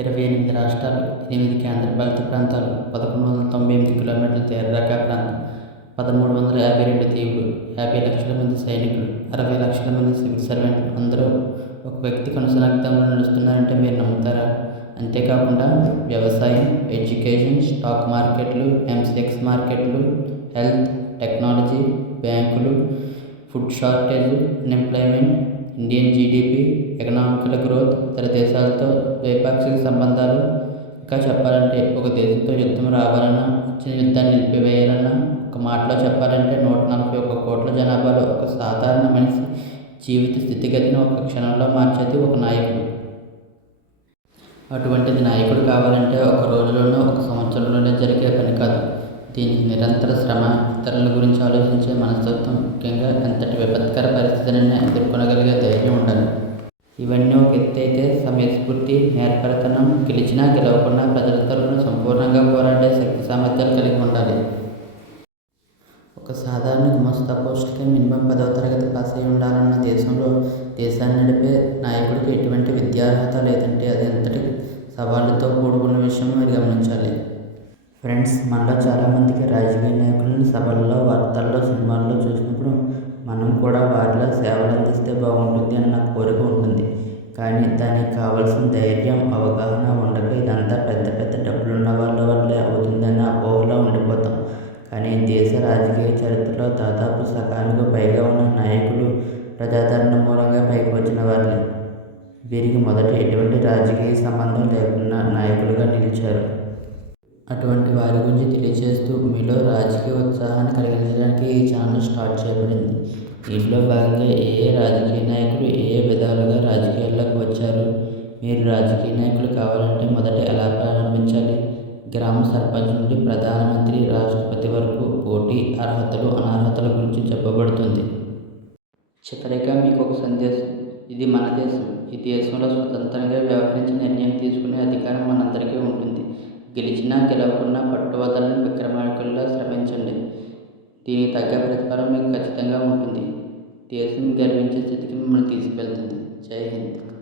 ఇరవై ఎనిమిది రాష్ట్రాలు ఎనిమిది కేంద్రపాలిత ప్రాంతాలు పదకొండు వందల తొంభై ఎనిమిది కిలోమీటర్ల తీరరేఖా ప్రాంతం పదమూడు వందల యాభై రెండు తీవులు యాభై లక్షల మంది సైనికులు అరవై లక్షల మంది సివిల్ సర్వెంట్లు. అందరూ ఒక వ్యక్తి కొనసాగితంలో నడుస్తున్నారంటే మీరు నమ్ముతారా? అంతేకాకుండా వ్యవసాయం ఎడ్యుకేషన్ స్టాక్ మార్కెట్లు ఎంసెక్స్ మార్కెట్లు హెల్త్ టెక్నాలజీ బ్యాంకులు food shortage unemployment Indian GDP economical growth ఇతర దేశాలతో ద్వైపాక్షిక సంబంధాలు. ఇంకా చెప్పాలంటే ఒక దేశంతో యుద్ధం రావాలన్నా వచ్చిన యుద్ధాన్ని నిలిపివేయాలన్నా ఒక మాటలో చెప్పాలంటే నూట నలభై ఒక్క కోట్ల జనాభాలో ఒక సాధారణ మనిషి జీవిత స్థితిగతిని ఒక క్షణంలో మార్చేది ఒక నాయకుడు. అటువంటిది నాయకుడు కావాలంటే ఒక రోజులోనో దీనికి నిరంతర శ్రమ ఇతరుల గురించి ఆలోచించే మనస్తత్వం ముఖ్యంగా ఎంతటి విపత్కర పరిస్థితిని ఎదుర్కొనగలిగే ధైర్యం ఉండాలి. ఇవన్నీ ఒక ఎత్తు అయితే సమయస్ఫూర్తి నేర్పరితనం గెలిచినా గెలవకుండా ప్రజల తరపున సంపూర్ణంగా పోరాడే శక్తి సామర్థ్యాలు కలిగి ఉండాలి. ఒక సాధారణ గుమస్తా పోస్టుకి మినిమం పదవ తరగతి పాస్ అయి ఉండాలన్న దేశంలో దేశాన్ని నడిపే నాయకుడికి ఎటువంటి విద్యార్హత లేదంటే అది ఎంతటి సవాళ్ళతో కూడుకున్న విషయం మీరు గమనించాలి. ఫ్రెండ్స్ మనలో చాలామందికి రాజకీయ నాయకులను సభల్లో వార్తల్లో సినిమాల్లో చూసినప్పుడు మనం కూడా వారిలో సేవలు అందిస్తే బాగుంటుంది అన్న కోరిక ఉంటుంది. కానీ దానికి కావాల్సిన ధైర్యం అవగాహన ఉండక ఇదంతా పెద్ద పెద్ద డబ్బులున్న వాళ్ళ వల్లే అవుతుందని అపోహలో ఉండిపోతాం. కానీ దేశ రాజకీయ చరిత్రలో దాదాపు సకానికి పైగా ఉన్న నాయకులు ప్రజాదరణ మూలంగా పైకి వచ్చిన వారిని. వీరికి మొదట ఎటువంటి రాజకీయ సంబంధం లేకుండా నాయకులుగా నిలిచారు. అటువంటి వారి గురించి తెలియజేస్తూ మీలో రాజకీయ ఉత్సాహాన్ని కలిగించడానికి ఈ ఛానల్ స్టార్ట్ చేయబడింది. దీంట్లో భాగంగా ఏ ఏ రాజకీయ నాయకులు ఏ ఏ విధాలుగా రాజకీయాల్లోకి వచ్చారు మీరు రాజకీయ నాయకులు కావాలంటే మొదట ఎలా ప్రారంభించాలి? గ్రామ సర్పంచ్ నుండి ప్రధానమంత్రి రాష్ట్రపతి వరకు పోటీ అర్హతలు అనర్హతల గురించి చెప్పబడుతుంది. చివరిగా మీకు ఒక సందేశం. ఇది మన దేశం. ఈ దేశంలో స్వతంత్రంగా వ్యవహరించి నిర్ణయం తీసుకునే అధికారం మనందరికీ ఉంటుంది. గెలిచినా గెలవకున్నా పట్టువదలని విక్రమార్కుల్లా శ్రమించండి. దీనికి తగ్గ ప్రతిఫలం మీకు ఖచ్చితంగా ఉంటుంది. దేశం గర్వించే స్థితికి మిమ్మల్ని తీసుకెళ్తుంది. జై హింద్.